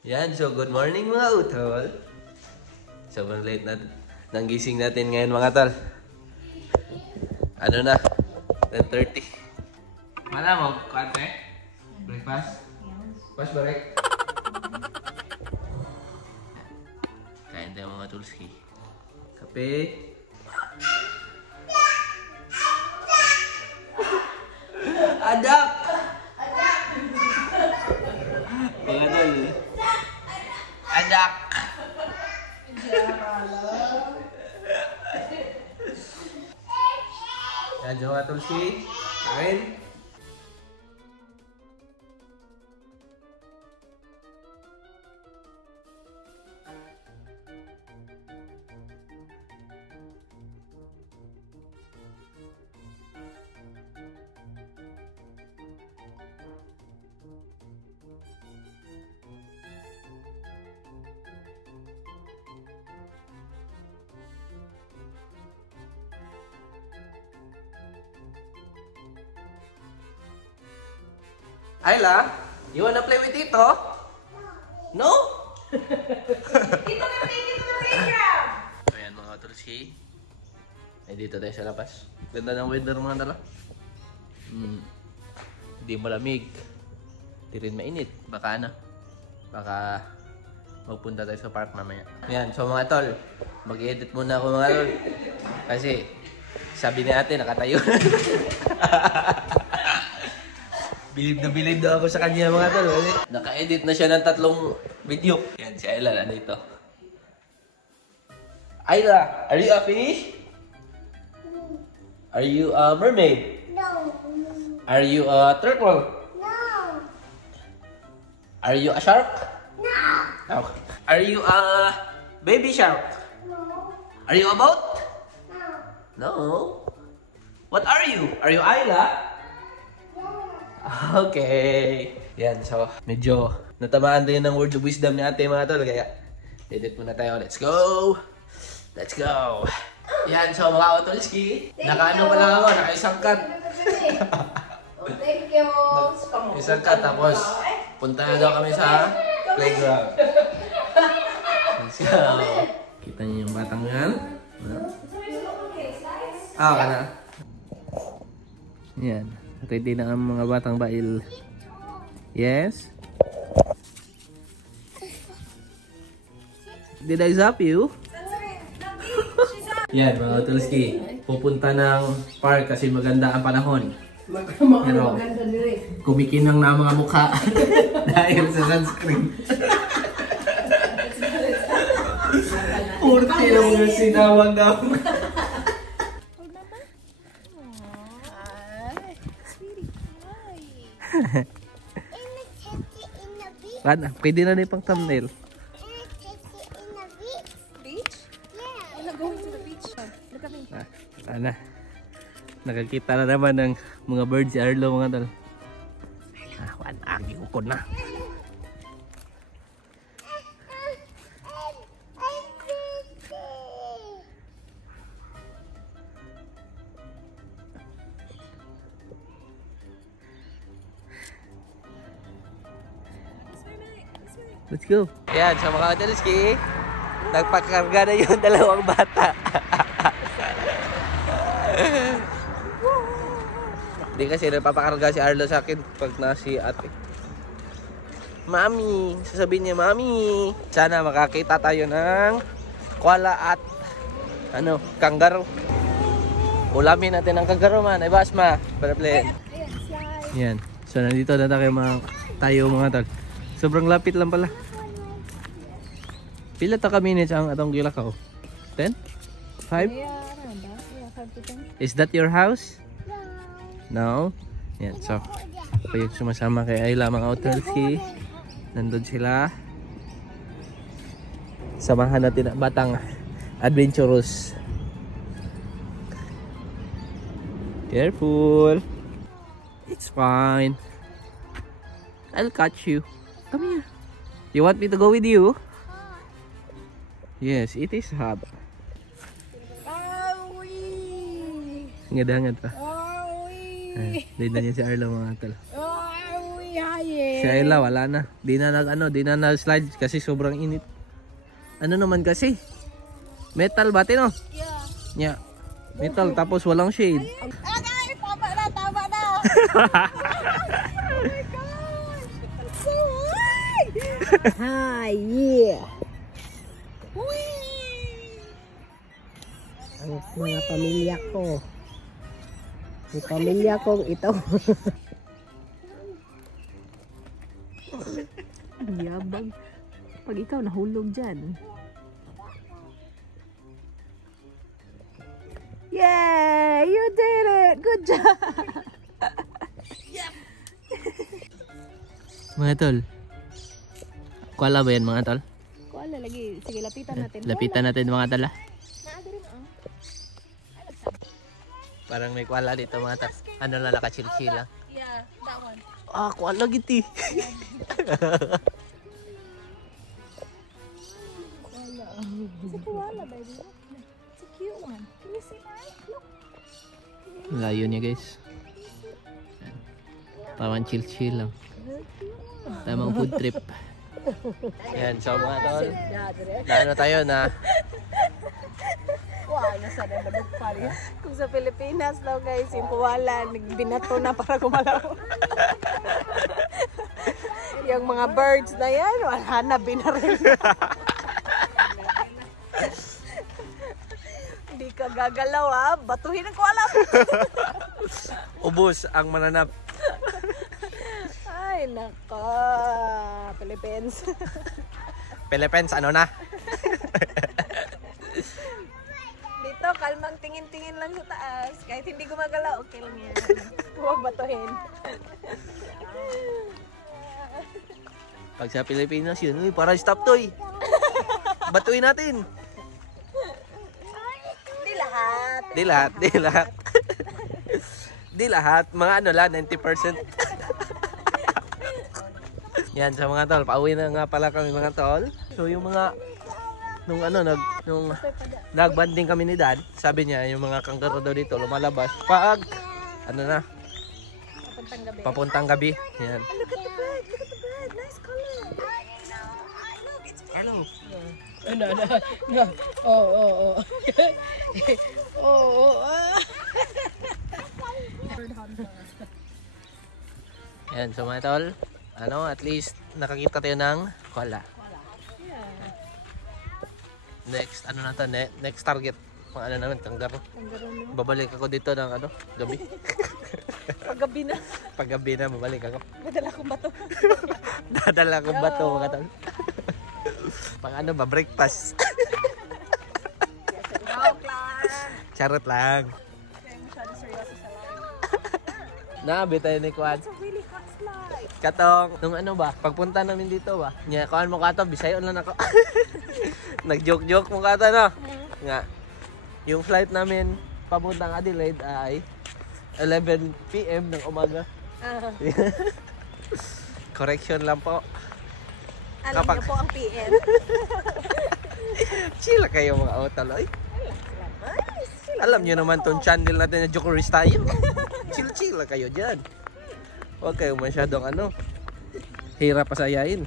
Yan, so good morning mga utol. Sobrang late na ng gising natin ngayon mga tol. Ano na? 10:30. Mana mo, kante? Breakfast? Pas balik. Kain tayo mga tulski. Kape. Adak! Mga tol. Adak! Yan, mga tulsi. Kain. Ayla, you wanna play with Tito? No? Dito na playground! Ayan mga tulsi. Ay dito tayo sa labas. Ganda ng weather mga tala. Hindi malamig. Hindi rin mainit. Baka ano? Baka magpunta tayo sa park mamaya. Ayan, so mga tol. Mag-edit muna ako mga tol. Kasi sabi ni ate nakatayo. Bilib na bilib daw ako sa kanya mga tol. Naka-edit na siya ng 3 video. Yan, si Ayla na dito. Ayla, are you a fish? Are you a mermaid? No. Are you a turtle? No. Are you a shark? No. Okay. Are you a baby shark? No. Are you a boat? No. No. What are you? Are you Ayla? Okay. Yan, so medyo natamaan din ng word of wisdom ni ate mga tol. Kaya edit muna tayo. Let's go! Let's go! Yan, so mga otolski. Nakaano pa lang ako, nakaisang cut. Thank you. Isang cut, tapos punta na daw kami sa playground. Let's go! Kita niyo yung batang yan? Kana. Yan. Ready na ang mga batang bail. Yes? Did I zap you? Yan mga tulski. Pupunta ng park kasi maganda ang panahon. Pero kumikinang na ang mga mukha dahil sa sunscreen. Purti na mga sinawang daw. Ano, pwede na pang thumbnail. Beach? Yeah. I'm going to the beach. Look at me. Ana. Nakakita na naman ng mga birds si Arlo mga tol. Agi ko na. Let's go. Yan, sa mga Otelski, nagpakarga na yung 2 bata. Hindi kasi napapakarga si Arlo sa akin pag nasi ate. Mami, sasabihin niya, Mami. Sana makakita tayo ng koala at kangaroo. Ulamin natin ang kangaroo man. Ay basma, para play. Yan. So nandito na tayo mga tol. Sobrang lapit lang pala. Pila ta ka minutes ang atong gilakaw? 10? 5? Yeah, 5 to 10. Is that your house? No? Yan, so ako yung sumasama kay Ayla mga Otelski. Nandun sila. Samahan natin ang batang adventurous. Careful. It's fine. I'll catch you. Come here. You want me to go with you? Yes, it is hot. Ngad-ngad pa. Dahil na niya si Arlo mga tol. Si Ayla, wala na. Di na nag-slide kasi sobrang init. Ano naman kasi? Metal ba, no? Yeah. Yeah. Metal, tapos walang shade. Ay, tama na, tama na. Oh my gosh. So high. Hi, yeah. Ang mga pamilya ko. Yung pamilya kong ito. Ang yabang. Pag ikaw nahulog dyan. Yay! You did it! Good job! Mga tol. Kuala ba yan mga tol? Kuala lagi. Sige, lapitan natin. Lapitan natin mga tol. Naagari mo. Parang may kuala dito mga tol. Ano na nakachill-chill lang. Yeah, that one. Ah, kuala giti. It's a koala, baby. It's a cute one. Can you see mine? Look. Layo niya guys. Tawan chill-chill lang. Tamang food trip. Yan, so mga tol. Na ano tayo na Wow, nasa nababag pa rin. Kung sa Pilipinas daw guys, yung koala, nagbinato na para gumalaw. Yung mga birds na yan, wala na, binaril na. Hindi ka gagalaw ha, batuhin ang koala mo. ubos ang mananap. Ay, nako, Philippines. Philippines, ano na? Dito, kalmang tingin-tingin lang sa taas. Kahit hindi gumagalaw, okay lang yan. Huwag batuhin. Pag sa Pilipinas yun, uy, para stop toy. Batuin natin. Hindi lahat. Di lahat, di lahat. Di lahat, mga ano lang, 90%. Yan, sa mga tol, pauwi na nga pala kami mga tol. So yung mga, nung nagbanding kami ni Dad, sabi niya, yung mga kanggaro daw dito lumalabas pag, ano na, Papuntang gabi. papuntang gabi. Yan. Look at the bird. Look at the bird. Nice color. Look, it's Hello. No. Oh. Yan, so mga tol, ano, at least nakakita tayo ng koala. Next, ano na to, next target, pang ano naman, kanggaro. Babalik ako dito ng ano, gabi. paggabi na. Pag gabi na, babalik ako. Madala kong bato. Dadala akong bato mga tol. Pang ano ba, breakfast. Joke lang. Charot lang. Kaya masyado seryoso sa life. Nabi tayo ni Kwan. It's a really hot slide. Katong, nung ano ba, pagpunta namin dito ba, niya, kuhan mo kato, bisayon lang ako. Nag-joke-joke mo kato, no? Nga, yung flight namin papuntang Adelaide ay 11 PM ng umaga. Correction lang po. Alam niyo po ang PM. Chill kayo mga otaloy. Alam niyo naman tong channel natin na Jokeris tayo. Chill lang kayo dyan. Huwag kayo masyadong ano, hirap pasayain.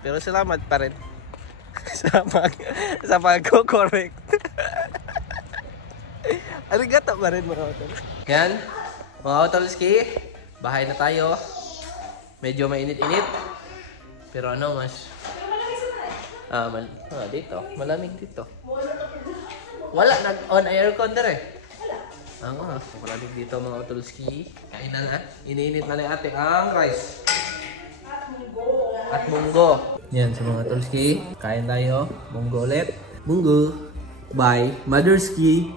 Pero salamat pa rin sa pag-correct. Arigato pa rin mga otol. Yan, mga otolski, bahay na tayo. Medyo mainit-init. Pero ano, mas dito, malamig dito. Wala, nag-on aircon na rin. Malamig dito mga otolski. Kain na. Iniinit na ni ate ang rice. At munggo. Yan sa mga otolski. Kain tayo. Munggo ulit. Munggo. Bye. Motherski.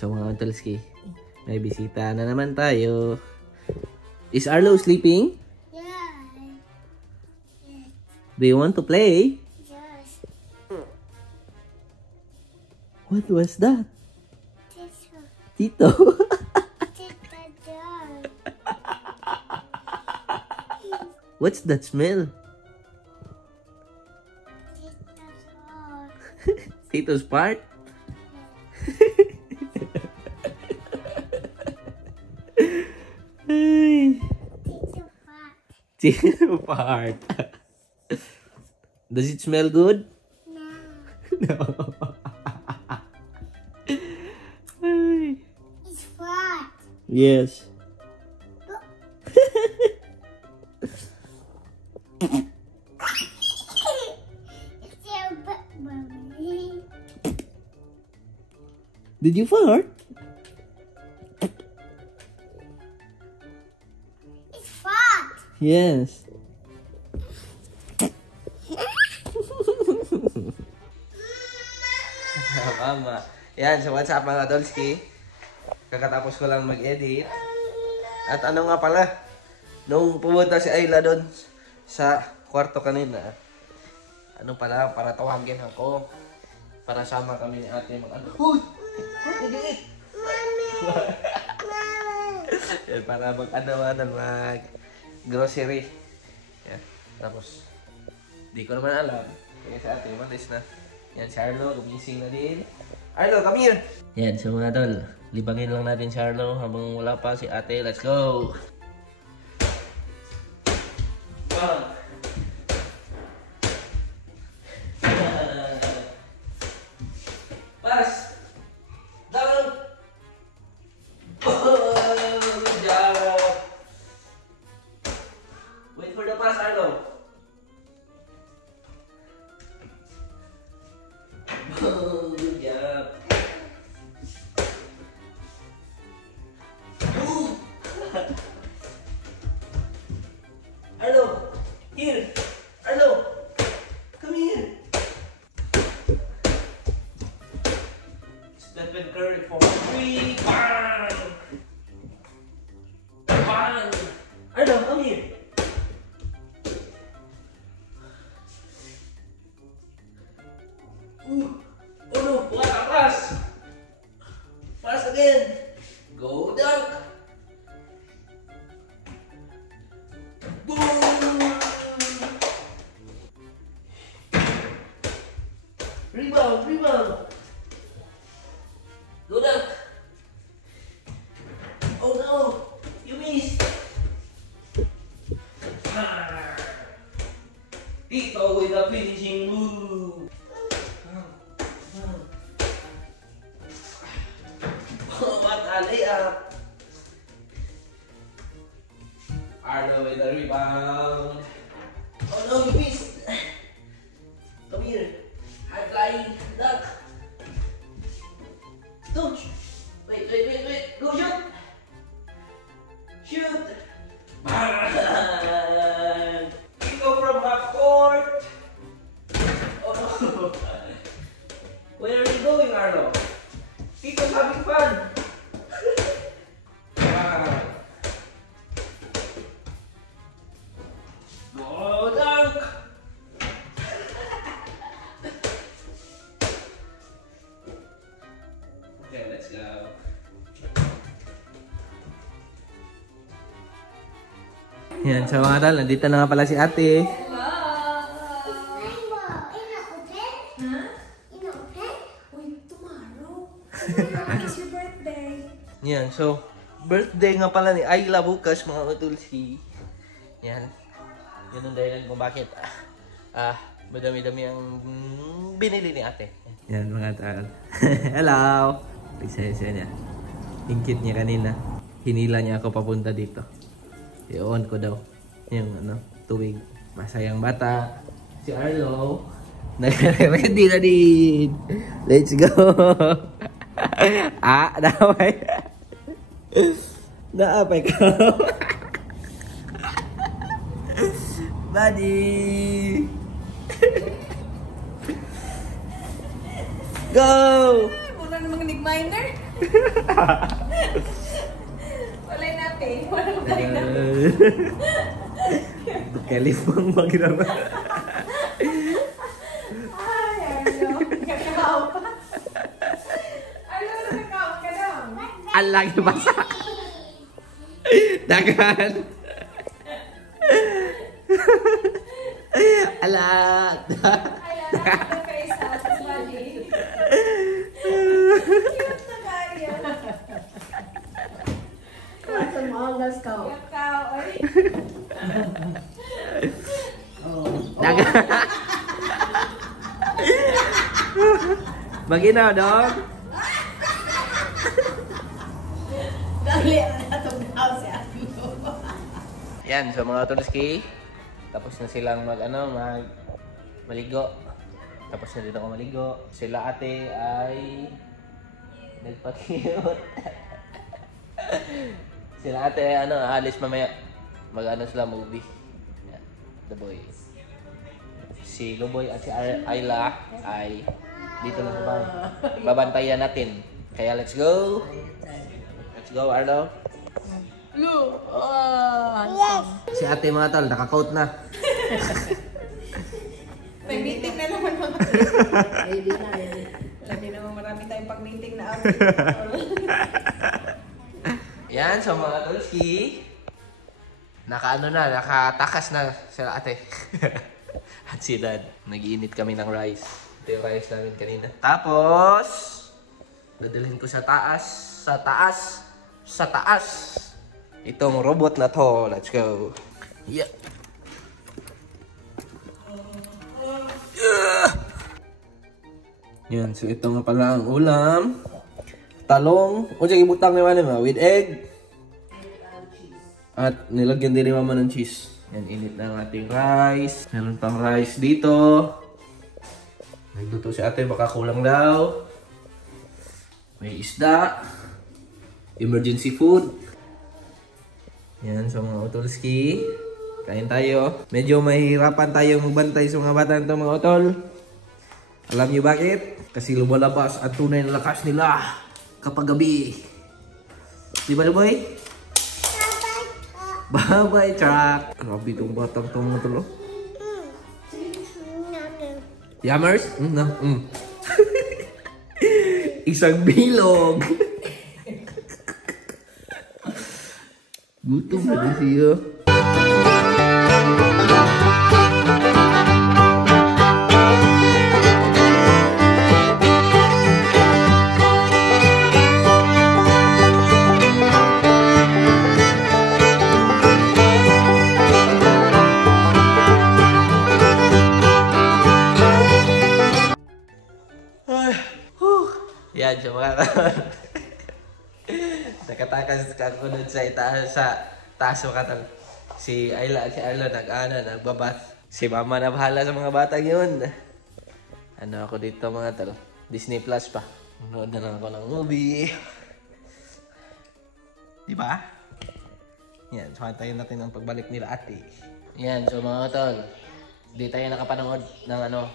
so mga Utolski, may bisita na naman tayo. Is Arlo sleeping? Yeah. Do you want to play? Yes. What was that? Tito. Tito? Tito dog. What's that smell? Tito's dog. Tito's part? Ay. Tito fat. Tito part. Does it smell good? No. No. Ay. It's fat. Yes. It's your butt, mommy. Did you fart? It's fat. Yes. Mama. Yan, so what's up mga Dolski? Kakatapos ko lang mag-edit. At ano nga pala, nung pumunta si Ayla doon sa kwarto kanina, ano pala, para tawagin ako. Para sama kami ni ate mag-ano. Uy! Uy! Yan, para mag-ano, mag-grocery. Yan. Tapos, di ko naman alam. Kaya sa ate, malis na. Yan, si Arlo, gumising na din. Arlo, come here! Yan, so mga tol, libangin lang natin si Arlo habang wala pa si ate. Let's go! One. Pass! Down! Oh, good job! Wait for the pass, Arlo. Oh, good job. Ooh. Arlo, here. Arlo, come here. Stephen Curry for 3. Bang! Bang! Arlo, come here. Oh no, what a pass! Pass again. Go dunk. Boom! Rebound, rebound. Go dunk. Oh no, you missed. Ah. Tito with a finishing move. Oh, what a layup! Arlo with the rebound. Oh no, you missed! Come here. High flying duck. Don't. Wait. Go shoot! Shoot! Bang! Go from half court. Oh no. Where are you going, Arlo? Tito's having fun. Wow. Go dunk. Okay, let's go. Yan, so mga tal, nandito na nga pala si ate. Rainbow. Open? Huh? Open? Wait, tomorrow. It's your birthday. Yan, so, birthday nga pala ni Ayla bukas, mga katulsi. Yan. Yun ang dahilan kung bakit, madami-dami ang binili ni ate. Yan, mga tal. Hello! Isa-isa niya. Ingkit niya kanina. Hinila niya ako papunta dito. I-on ko daw yung tuwig. Masayang bata. Si Arlo. Nag-ready na din. Let's go! Naapay. Naapay ka. Buddy! Go! na namang nag-minor. Walay natin. Walang minor. Kalipang magirama. Ay, ano. Kakao pa. Ano na kakao ka daw? Ang lagi basa. Dagan. Alat. Ay, ano ka isa. Sa bali. Cute na kaya. Ito mo, gas ka. Kakao, ay. Dagan. Maginaw, dog. Dali, natong daw si Alo. Yan, so mga Tolski, tapos na silang maligo. Tapos na din ako maligo. Sila ate ay nagpa-cute. Sila ate ay alis mamaya. Sila movie. Yan, the boys. Si Luboy at si Ayla ay dito lang sa bahay. Babantayan natin. Kaya let's go. Let's go, Arlo. Lu. Si ate mga tol, naka-coat na. May meeting na naman mga Ready na, ready. Lagi naman marami tayong pag-meeting na outfit. Yan, so mga Tolski, nakatakas na sila ate. At si dad, nag-iinit kami ng rice. Ito yung rice namin kanina. Tapos, dadalhin ko sa taas. Itong robot na to. Let's go. Yeah. Yan, so ito nga pala ang ulam. Talong. O siya, ibutang ni Mama with egg. At nilagyan din ni Mama ng cheese. Yan, init na ang ating rice. Meron pang rice dito. Nagluto si ate, baka kulang daw. May isda. Emergency food. Yan, so mga Utolski. Kain tayo. Medyo mahirapan tayo magbantay sa mga bata nito mga utol. Alam niyo bakit? Kasi lumalabas ang tunay na lakas nila kapag gabi. Di ba, boy? Bye-bye, Chuck. Grabe itong batang itong mga tulo. Yammers? Isang bilog. Gutom na din siya. Yan, so mga nakatakas kagunod sa taas mo katol. Si Ayla at si Arlo nagbabath. Si Mama na bahala sa mga bata yun. Ano ako dito mga tol? Disney Plus pa. Nood na lang ako ng movie. Di ba? Yan, so antayin natin ang pagbalik nila ate. Yan, so mga tol. Di tayo nakapanood ng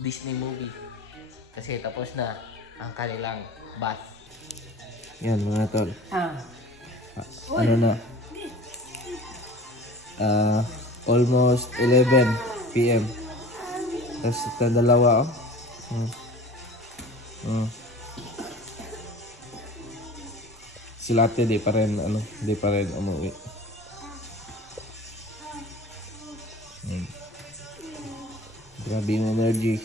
Disney movie. Kasi tapos na ang kanilang bath. Yan mga tol. Ano na? Almost 11 PM. Tapos ito dalawa Sila ate di pa rin umuwi. Grabe yung energy.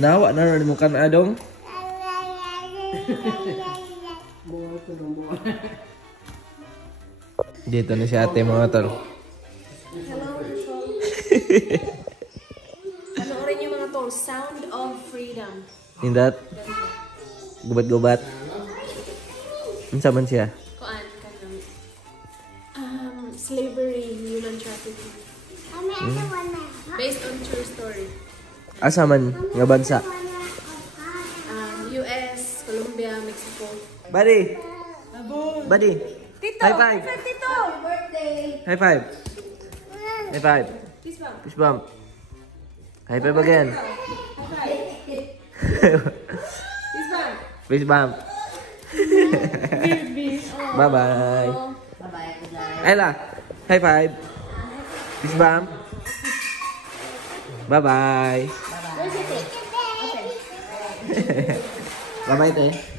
Nawa na rin mo kan adong. Dito na si ate mga tol. Ano rin yung mga tol? Sound of Freedom. Indat. Gubat-gubat. Unsa man siya? Kuan slavery, human trafficking. Based on true story. Asa man nga bansa? US, Colombia, Mexico. Buddy. Buddy. Tito! High five. Tito! Birthday! High five. High five. Fist bump. High five again. Fist bump. Bye-bye. Ayla, high five. Fist bump. Bye-bye. Where's it? Okay. Bye-bye, te.